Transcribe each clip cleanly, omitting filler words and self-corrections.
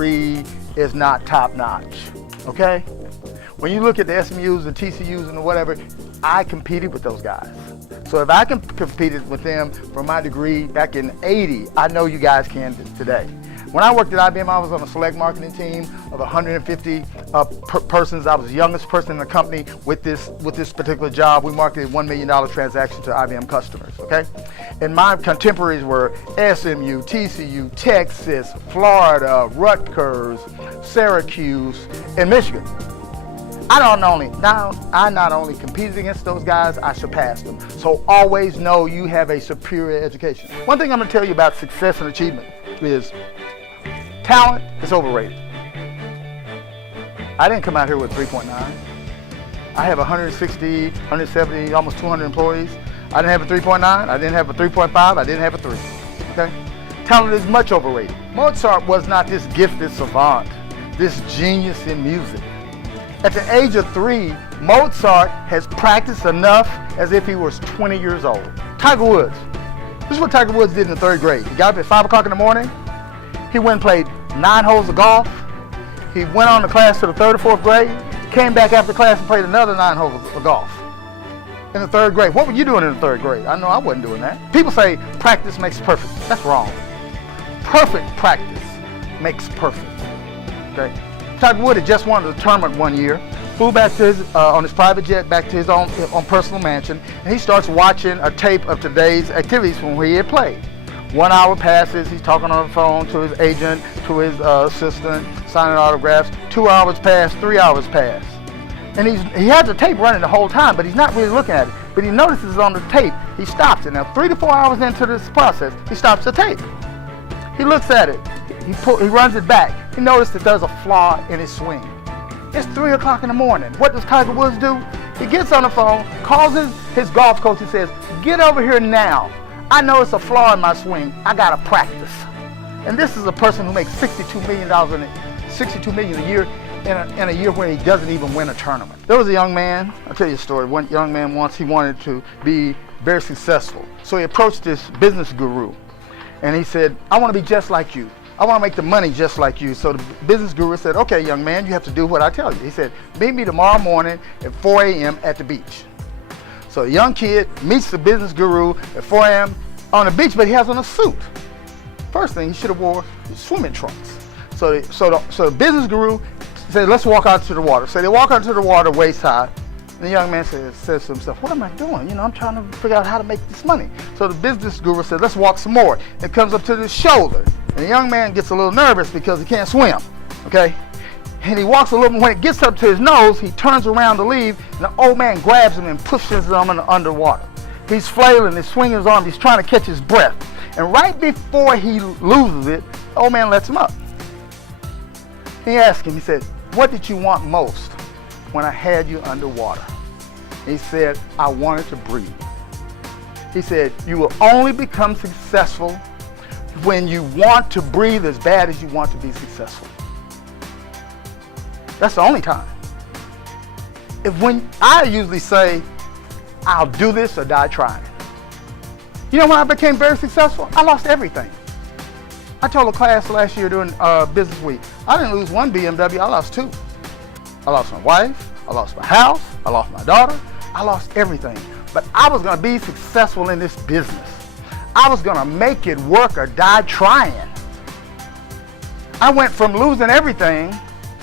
degree is not top notch, okay? When you look at the SMUs and TCUs and whatever, I competed with those guys. So if I competed with them for my degree back in '80, I know you guys can today. When I worked at IBM, I was on a select marketing team of 150 persons. I was the youngest person in the company with this particular job. We marketed $1 million transactions to IBM customers, okay? And my contemporaries were SMU, TCU, Texas, Florida, Rutgers, Syracuse, and Michigan. I not only competed against those guys, I surpassed them. So always know you have a superior education. One thing I'm gonna tell you about success and achievement is talent is overrated. I didn't come out here with 3.9. I have 160, 170, almost 200 employees. I didn't have a 3.9, I didn't have a 3.5, I didn't have a 3, okay? Talent is much overrated. Mozart was not this gifted savant, this genius in music. At the age of 3, Mozart has practiced enough as if he was 20 years old. Tiger Woods. This is what Tiger Woods did in the 3rd grade. He got up at 5 o'clock in the morning. He went and played 9 holes of golf. He went on to class to the 3rd or 4th grade, came back after class and played another 9 holes of golf. In the 3rd grade. What were you doing in the 3rd grade? I know I wasn't doing that. People say practice makes perfect. That's wrong. Perfect practice makes perfect, okay? Tiger Woods had just won the tournament one year, flew back to his, on his private jet back to his own personal mansion, and he starts watching a tape of today's activities from where he had played. 1 hour passes, he's talking on the phone to his agent, to his assistant, signing autographs. 2 hours pass, 3 hours pass. And he has the tape running the whole time, but he's not really looking at it. But he notices on the tape, he stops it. Now 3 to 4 hours into this process, he stops the tape. He looks at it, he runs it back. He noticed that there's a flaw in his swing. It's 3 o'clock in the morning. What does Tiger Woods do? He gets on the phone, calls his golf coach and says, "Get over here now. I know it's a flaw in my swing. I gotta practice." And this is a person who makes $62 million a year in a year where he doesn't even win a tournament. There was a young man, I'll tell you a story. One young man once, he wanted to be very successful. So he approached this business guru and he said, "I want to be just like you. I want to make the money just like you." So the business guru said, "Okay, young man, you have to do what I tell you." He said, "Meet me tomorrow morning at 4 a.m. at the beach." So the young kid meets the business guru at 4 a.m. on the beach, but he has on a suit. First thing, he should have wore swimming trunks. So the business guru said, "Let's walk out to the water." So they walk out to the water waist high. And the young man says to himself, "What am I doing? You know, I'm trying to figure out how to make this money." So the business guru said, "Let's walk some more." It comes up to the shoulder. And the young man gets a little nervous because he can't swim, okay? And he walks a little, when it gets up to his nose, he turns around to leave, and the old man grabs him and pushes him underwater. He's flailing, he's swinging his arms, he's trying to catch his breath. And right before he loses it, the old man lets him up. He asked him, he said, "What did you want most when I had you underwater?" He said, "I wanted to breathe." He said, "You will only become successful when you want to breathe as bad as you want to be successful." That's the only time. When I usually say, "I'll do this or die trying." You know, when I became very successful, I lost everything. I told a class last year during Business Week, I didn't lose one BMW, I lost 2. I lost my wife, I lost my house, I lost my daughter, I lost everything. But I was gonna be successful in this business. I was gonna make it work or die trying. I went from losing everything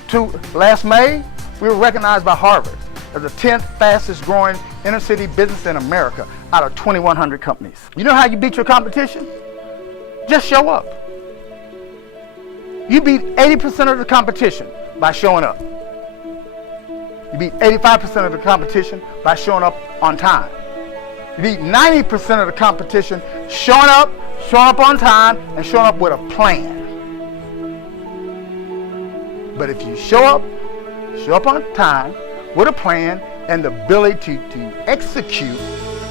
to last May, we were recognized by Harvard as the 10th fastest growing inner city business in America out of 2,100 companies. You know how you beat your competition? Just show up. You beat 80% of the competition by showing up. You beat 85% of the competition by showing up on time. You beat 90% of the competition showing up on time, and showing up with a plan. But if you show up on time with a plan and the ability to execute,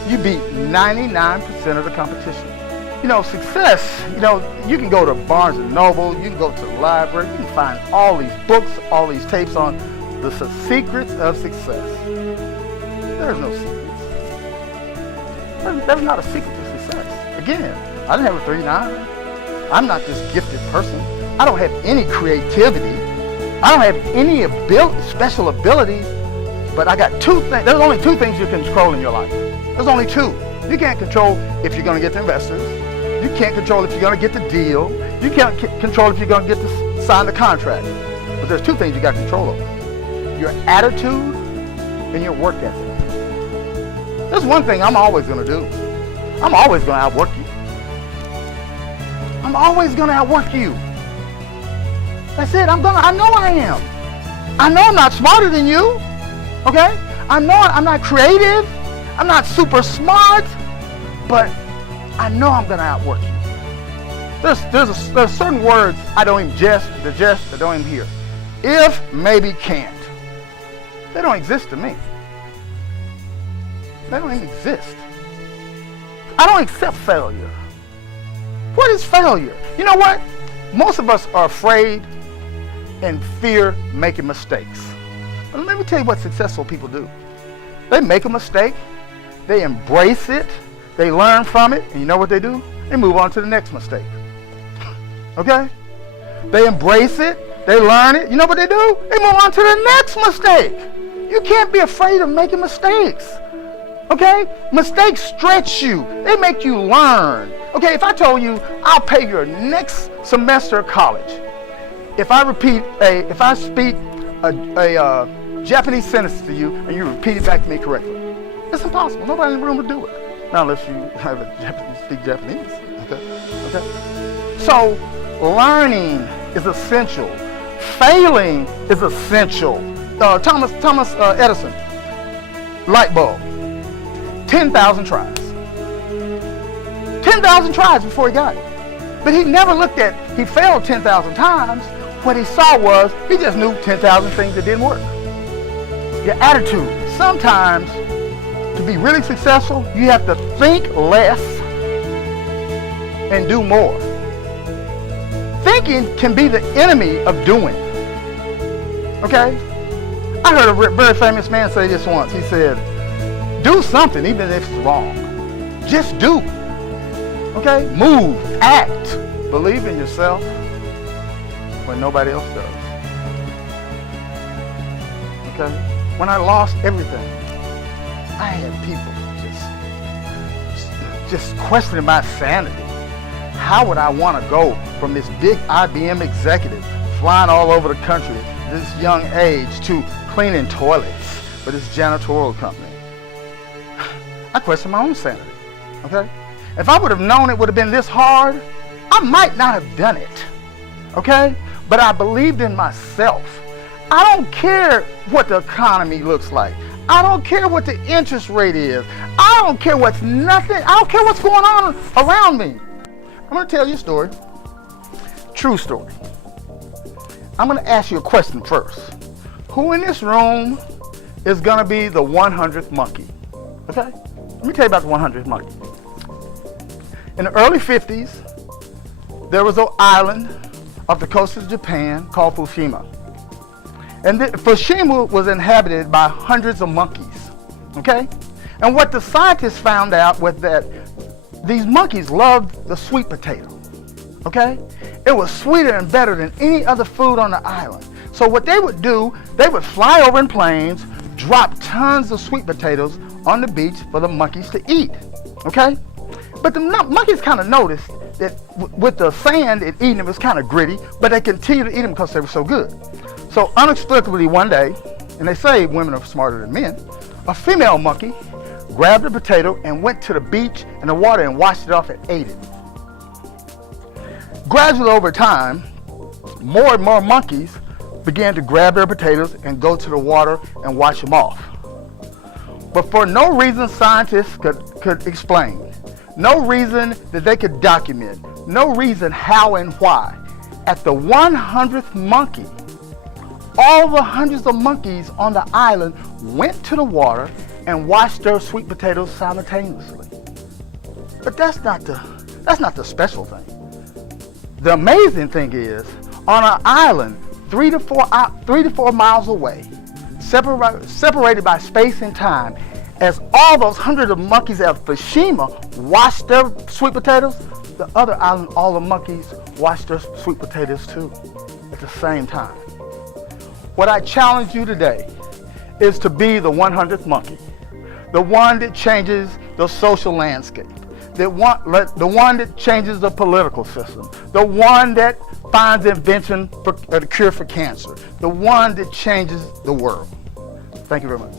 you beat 99% of the competition. You know, success, you know, you can go to Barnes & Noble, you can go to the library, you can find all these books, all these tapes on the secrets of success. There's no secrets. There's not a secret to success. Again, I didn't have a 3.9. I'm not this gifted person. I don't have any creativity. I don't have any special abilities, but I got two things. There's only two things you can control in your life. There's only two. You can't control if you're going to get the investors. You can't control if you're going to get the deal. You can't control if you're going to get to sign the contract. But there's two things you got control over. Your attitude and your work ethic. There's one thing I'm always going to do. I'm always going to outwork you. I'm always going to outwork you. That's it. I know I am. I know I'm not smarter than you. Okay? I know I'm not creative. I'm not super smart. But I know I'm going to outwork you. There's certain words I don't even I don't even hear. If, maybe, can't. They don't exist to me. They don't even exist. I don't accept failure. What is failure? You know what? Most of us are afraid and fear making mistakes. But let me tell you what successful people do. They make a mistake, they embrace it, they learn from it, and you know what they do? They move on to the next mistake. Okay? They embrace it, they learn it, you know what they do? They move on to the next mistake. You can't be afraid of making mistakes. Okay? Mistakes stretch you. They make you learn. Okay, if I told you I'll pay your next semester of college, if I speak a Japanese sentence to you and you repeat it back to me correctly, it's impossible. Nobody in the room would do it. Not unless you speak Japanese. Okay? So, learning is essential. Failing is essential. Thomas Edison, light bulb. 10,000 tries. 10,000 tries before he got it. But he never looked at, he failed 10,000 times. What he saw was, he just knew 10,000 things that didn't work. Your attitude. Sometimes, to be really successful, you have to think less and do more. Thinking can be the enemy of doing. Okay? I heard a very famous man say this once. He said, do something even if it's wrong. Just do. Okay? Move. Act. Believe in yourself when nobody else does. Okay? When I lost everything, I had people just questioning my sanity. How would I want to go from this big IBM executive flying all over the country at this young age to cleaning toilets for this janitorial company? I questioned my own sanity. Okay? If I would have known it would have been this hard, I might not have done it. Okay? But I believed in myself. I don't care what the economy looks like. I don't care what the interest rate is. I don't care what's nothing. I don't care what's going on around me. I'm going to tell you a story. True story. I'm going to ask you a question first. Who in this room is going to be the 100th monkey? Okay? Let me tell you about the 100th monkey. In the early 50s, there was an island off the coast of Japan called Fukushima. And Fukushima was inhabited by hundreds of monkeys. Okay? And what the scientists found out was that these monkeys loved the sweet potato. Okay? It was sweeter and better than any other food on the island. So what they would do, they would fly over in planes, drop tons of sweet potatoes on the beach for the monkeys to eat. Okay? But the monkeys kind of noticed that with the sand and eating them, it was kind of gritty, but they continued to eat them because they were so good. So inexplicably one day, and they say women are smarter than men, a female monkey grabbed a potato and went to the beach and the water and washed it off and ate it. Gradually over time, more and more monkeys began to grab their potatoes and go to the water and wash them off. But for no reason scientists could explain, no reason that they could document, no reason how and why, at the 100th monkey, all the hundreds of monkeys on the island went to the water and washed their sweet potatoes simultaneously. But that's not the special thing. The amazing thing is, on an island 3 to 4 miles away, separated by space and time, as all those hundreds of monkeys at Fukushima washed their sweet potatoes, the other island, all the monkeys watch their sweet potatoes too at the same time. What I challenge you today is to be the 100th monkey, the one that changes the social landscape, the one that changes the political system, the one that finds the invention for the cure for cancer, the one that changes the world. Thank you very much.